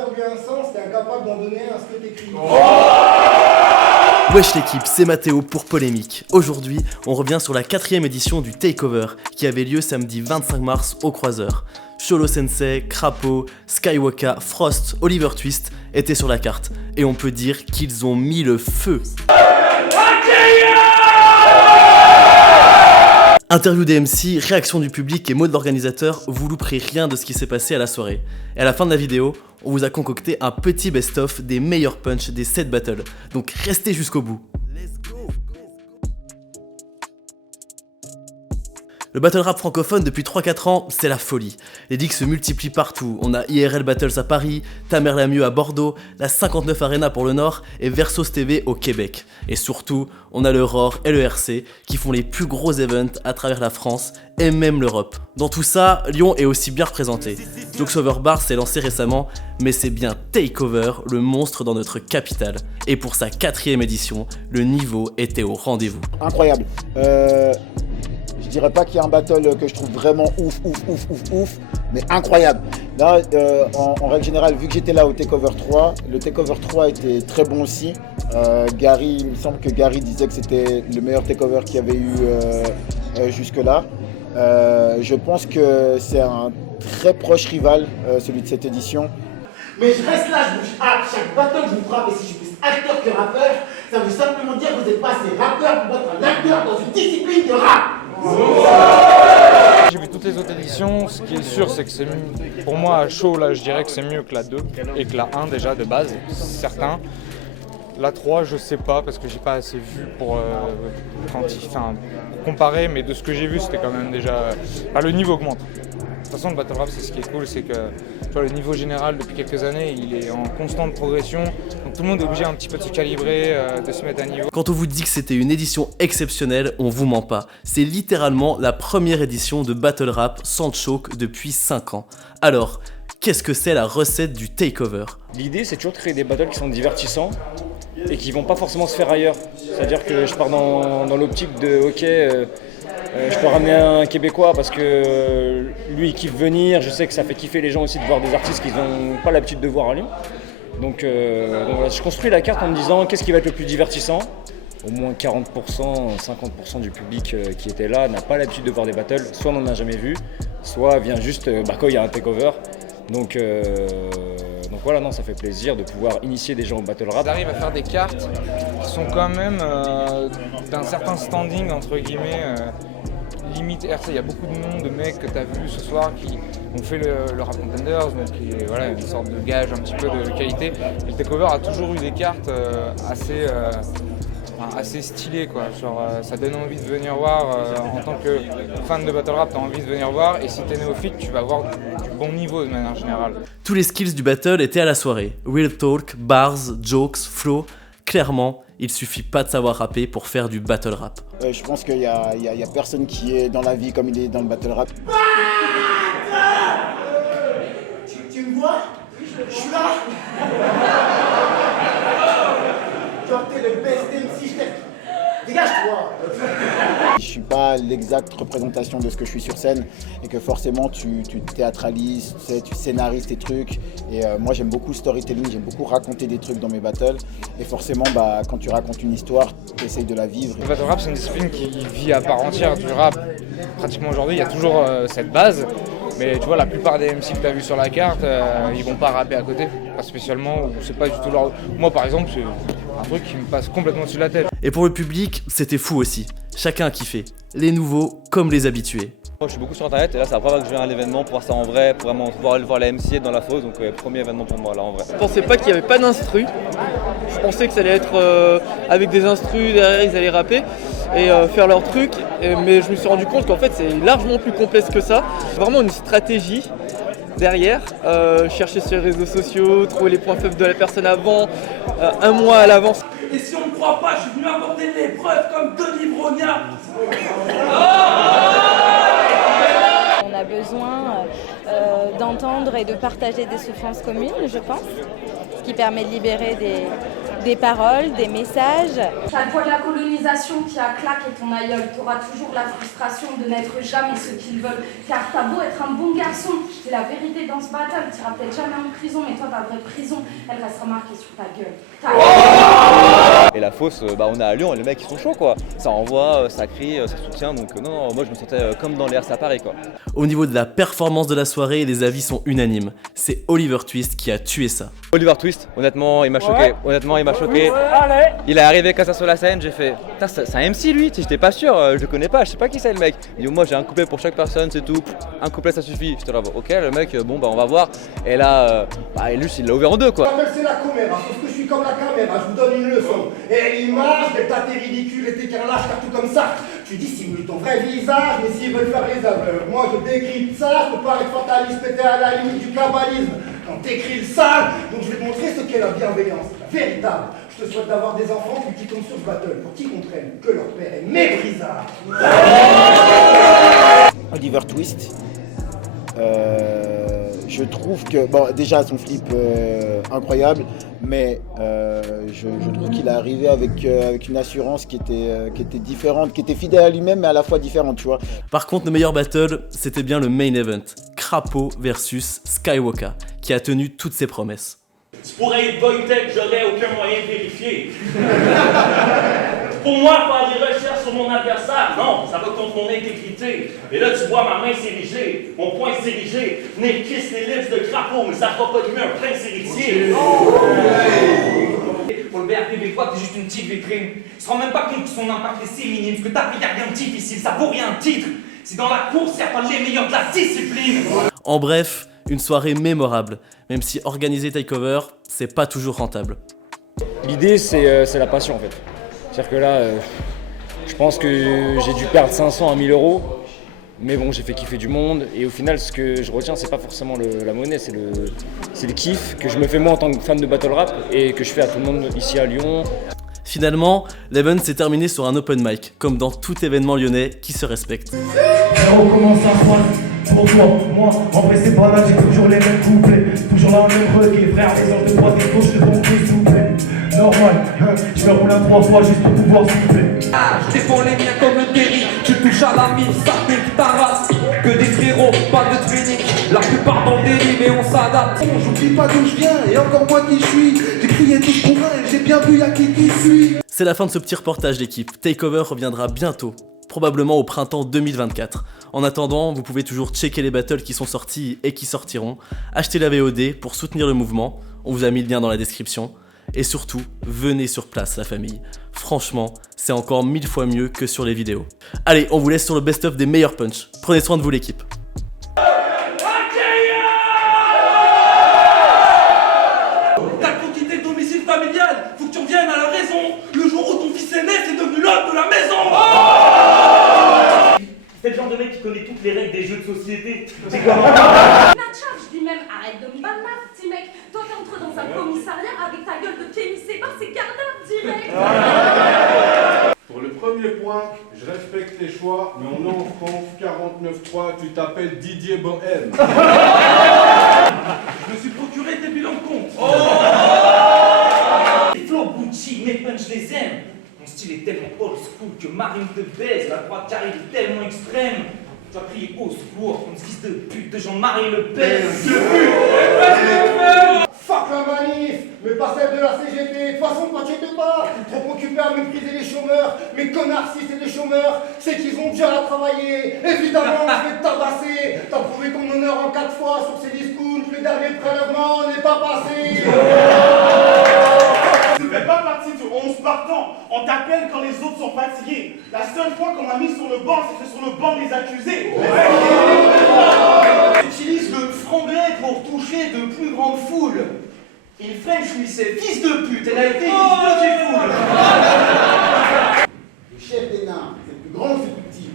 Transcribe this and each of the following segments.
perdu un sens, t'es incapable d'en donner un à ce que t'écris. Wesh l'équipe, c'est Mathéo pour Polémique. Aujourd'hui, on revient sur la 4ème édition du Takeover qui avait lieu samedi 25 mars au Croiseur. Cholo Sensei, Crapo, Skywalker, Frost, Oliver Twist étaient sur la carte et on peut dire qu'ils ont mis le feu. Interview des MC, réaction du public et mots de l'organisateur, vous louperez rien de ce qui s'est passé à la soirée. Et à la fin de la vidéo, on vous a concocté un petit best-of des meilleurs punchs des 7 battles. Donc restez jusqu'au bout. Le battle rap francophone depuis 3-4 ans, c'est la folie. Les ligues se multiplient partout. On a IRL Battles à Paris, Tamer Lamieux à Bordeaux, la 59 Arena pour le Nord et Versus TV au Québec. Et surtout, on a le ROR et le RC qui font les plus gros events à travers la France et même l'Europe. Dans tout ça, Lyon est aussi bien représenté. Jokes Over Bar s'est lancé récemment, mais c'est bien Takeover, le monstre dans notre capitale. Et pour sa 4ème édition, le niveau était au rendez-vous. Incroyable. Je dirais pas qu'il y a un battle que je trouve vraiment ouf, mais incroyable. Là, en règle générale, vu que j'étais là au Takeover 3, le Takeover 3 était très bon aussi. Gary, il me semble que Gary disait que c'était le meilleur Takeover qu'il y avait eu jusque-là. Je pense que c'est un très proche rival, celui de cette édition. Mais je reste là, je bouge à chaque battle, je vous frappe, et si je suis plus acteur que rappeur, ça veut simplement dire que vous n'êtes pas assez rappeur pour être un acteur dans une discipline de rap. J'ai vu toutes les autres éditions, ce qui est sûr c'est que c'est mieux. Pour moi à chaud là je dirais que c'est mieux que la 2 et que la 1 déjà de base, certain. La 3 je sais pas parce que j'ai pas assez vu pour comparer, mais de ce que j'ai vu c'était quand même déjà... le niveau augmente. De toute façon, le battle rap, c'est ce qui est cool, c'est que tu vois, le niveau général depuis quelques années, il est en constante progression. Donc tout le monde est obligé un petit peu de se calibrer, de se mettre à niveau. Quand on vous dit que c'était une édition exceptionnelle, on vous ment pas. C'est littéralement la première édition de battle rap sans choke depuis 5 ans. Alors, qu'est-ce que c'est la recette du takeover? L'idée, c'est toujours de créer des battles qui sont divertissants et qui vont pas forcément se faire ailleurs. C'est-à-dire que je pars dans l'optique de ok. Je peux ramener un Québécois parce que lui il kiffe venir, je sais que ça fait kiffer les gens aussi de voir des artistes qu'ils n'ont pas l'habitude de voir à Lyon. Donc voilà, je construis la carte en me disant qu'est-ce qui va être le plus divertissant. Au moins 40%, 50% du public qui était là n'a pas l'habitude de voir des battles, soit n'en a jamais vu, soit vient juste quand il y a un takeover. Donc voilà, non, ça fait plaisir de pouvoir initier des gens au battle rap. On arrive à faire des cartes qui sont quand même d'un certain standing entre guillemets. Limite RC, il y a beaucoup de noms de mecs que tu as vus ce soir qui ont fait le Rap Contenders, donc qui est voilà, une sorte de gage un petit peu de qualité. Et le Takeover a toujours eu des cartes assez stylées, quoi. Genre, ça donne envie de venir voir, en tant que fan de battle rap, tu as envie de venir voir, et si tu es néophyte, tu vas voir du bon niveau de manière générale. Tous les skills du battle étaient à la soirée. Real talk, bars, jokes, flow. Clairement, il suffit pas de savoir rapper pour faire du battle rap. Je pense qu'il y a personne qui est dans la vie comme il est dans le battle rap. Tu me vois? Je suis là. Genre t'es le best MC, je t'ai... Dégage-toi. Je suis pas l'exacte représentation de ce que je suis sur scène et que forcément tu théâtralises, tu scénarises tes trucs. Et moi j'aime beaucoup le storytelling, j'aime beaucoup raconter des trucs dans mes battles. Et forcément quand tu racontes une histoire, tu essayes de la vivre. Le battle rap c'est une discipline qui vit à part entière du rap. Pratiquement aujourd'hui il y a toujours cette base. Mais tu vois, la plupart des MC que tu as vu sur la carte, ils vont pas rapper à côté, pas spécialement, ou c'est pas du tout leur... Moi par exemple, c'est un truc qui me passe complètement dessus la tête. Et pour le public, c'était fou aussi. Chacun a kiffé. Les nouveaux comme les habitués. Moi je suis beaucoup sur internet et là c'est la première fois que je viens à l'événement pour voir ça en vrai, pour vraiment voir la MC être dans la fosse, donc premier événement pour moi là en vrai. Je pensais pas qu'il n'y avait pas d'instru, je pensais que ça allait être avec des instrus derrière, ils allaient rapper et faire leur truc, mais je me suis rendu compte qu'en fait c'est largement plus complexe que ça. Vraiment une stratégie derrière, chercher sur les réseaux sociaux, trouver les points faibles de la personne avant, un mois à l'avance. Et si on ne croit pas, je suis venu apporter des preuves comme Denis Brognard. On a besoin d'entendre et de partager des souffrances communes, je pense, ce qui permet de libérer des paroles, des messages. T'as le poids de la colonisation qui a claqué ton aïeul. T'auras toujours la frustration de n'être jamais ce qu'ils veulent. Car t'as beau être un bon garçon, c'est la vérité dans ce battle. T'iras peut-être jamais en prison, mais toi ta vraie prison, elle restera marquée sur ta gueule. Et la fosse, on est à Lyon et les mecs ils sont chauds quoi. Ça envoie, ça crie, ça soutient, donc non, moi je me sentais comme dans l'air, ça Paris quoi. Au niveau de la performance de la soirée, les avis sont unanimes. C'est Oliver Twist qui a tué ça. Oliver Twist, honnêtement il m'a choqué. Il est arrivé comme ça sur la scène, j'ai fait putain c'est un MC lui, j'étais pas sûr, je le connais pas, je sais pas qui c'est le mec. Il dit moi j'ai un couplet pour chaque personne, c'est tout, un couplet ça suffit. J'étais là, ok le mec, on va voir. Et là, lui il l'a ouvert en deux quoi. C'est la caméra, sauf que je suis comme la caméra, je vous donne une leçon. Et l'image, t'es ridicule et t'es qu'un lâche car tout comme ça. Tu dissimules ton vrai visage, mais s'ils veulent faire les aveugles. Moi je décrypte ça, je peux pas être fataliste, mais t'es à la limite du kabbalisme. Quand t'écris le sale, donc je vais te montrer ce qu'est la bienveillance, la véritable. Je te souhaite d'avoir des enfants puis qui tombent sur ce battle pour qu'ils comprennent que leur père est méprisable. Oliver Twist, je trouve que, déjà son flip incroyable, mais je trouve qu'il est arrivé avec une assurance qui était différente, qui était fidèle à lui-même mais à la fois différente, tu vois. Par contre, le meilleur battle, c'était bien le main event, Crapo versus Skywalker, qui a tenu toutes ses promesses. Tu pourrais être Wojtek, j'aurais aucun moyen de vérifier. Pour moi, faire des recherches sur mon adversaire, non, ça va contre mon intégrité. Et là, tu vois ma main s'ériger, mon poing s'ériger, venir kiss les lips de Crapo, mais ça fera pas de lui un prince héritier. Pour le BRP québécois, t'es juste une petite vitrine. Il se rend même pas compte que son impact est si minime, parce que t'as regardé un difficile, ça vaut rien un titre. C'est dans la course, y'a pas les meilleurs de la discipline. En bref, une soirée mémorable, même si organiser Takeover, c'est pas toujours rentable. L'idée, c'est la passion en fait. C'est-à-dire que là, je pense que j'ai dû perdre 500 à 1000 euros, mais bon, j'ai fait kiffer du monde. Et au final, ce que je retiens, c'est pas forcément la monnaie, c'est le kiff que je me fais moi en tant que fan de battle rap et que je fais à tout le monde ici à Lyon. Finalement, l'event s'est terminé sur un open mic, comme dans tout événement lyonnais qui se respecte. On commence à se pour toi, moi, en vrai c'est pas là, j'ai toujours les mêmes couplets, toujours la même reggae, frère, les anges de droite et gauche, le bon s'il vous plaît. Normal, je me roule un 3 fois juste pour pouvoir souffler. Je défends les miens comme le Terry, tu touches à la mine, ça pique ta race. Que des frérots, pas de training, la plupart dans le délit, mais on s'adapte. J'oublie pas d'où je viens et encore moins qui je suis. J'ai crié tout pour un et j'ai bien vu à qui suis. C'est la fin de ce petit reportage d'équipe. Takeover reviendra bientôt, probablement au printemps 2024. En attendant, vous pouvez toujours checker les battles qui sont sortis et qui sortiront, acheter la VOD pour soutenir le mouvement, on vous a mis le lien dans la description, et surtout, venez sur place la famille. Franchement, c'est encore 1000 fois mieux que sur les vidéos. Allez, on vous laisse sur le best-of des meilleurs punchs. Prenez soin de vous l'équipe. T'as quitté le domicile familial, faut que tu reviennes à la raison. Le jour où ton fils est né, c'est devenu l'homme de la maison. C'est le genre de mec qui connaît toutes les règles des jeux de société. C'est comment Je dis même, arrête de me banner, petit mec. Toi, t'entres dans un commissariat avec ta gueule de Kenny Seba, c'est quart d'heure direct. Pour le premier point, je respecte tes choix, mais on est en France, 49.3, tu t'appelles Didier Bohème. Je me suis procuré tes bilans de compte. Les flots Gucci, mes punch les aime. Mon style est tellement old school que Marine te baise, la droite carrée est tellement extrême. Tu vas crier au secours comme ce fils de pute de Jean-Marie Le Pen. Fuck la manif, mais pas celle de la CGT. De toute façon, t'inquiète pas, trop occupé à mépriser les chômeurs. Mais connards, si c'est des chômeurs, c'est qu'ils ont déjà à travailler. Évidemment, je vais te tabasser. T'as prouvé ton honneur en 4 fois sur ces discounts. Le dernier prélèvement n'est pas passé. Tu fais pas partie du 11 partant. On t'appelle quand les autres sont fatigués. La seule fois qu'on m'a mis sur le banc, c'était sur le banc des accusés. Utilise le franglais pour toucher de plus grandes foules. Il French lui c'est fils de pute, elle a été beautiful. Le chef des nains, c'est le plus grand, c'est le plus petit.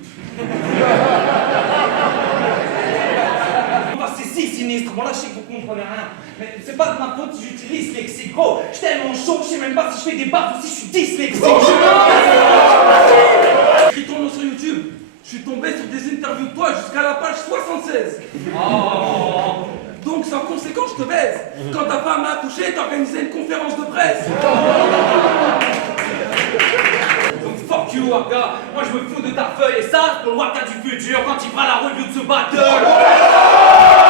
C'est si sinistre, bon là je sais que vous comprenez rien. Mais c'est pas de ma faute si j'utilise lexique. Gros, je suis tellement chaud, je sais même pas si je fais des baffes ou si je suis dyslexique. Écris ton nom sur YouTube. Je suis tombé sur des interviews de toi jusqu'à la page 76. Donc c'est en conséquence, je je te baise. Quand ta femme a accouché, t'organisais une conférence de presse. Donc fuck you, Waka. Moi, je me fous de ta feuille et ça, pour le Waka du futur, quand il fera la review de ce battle.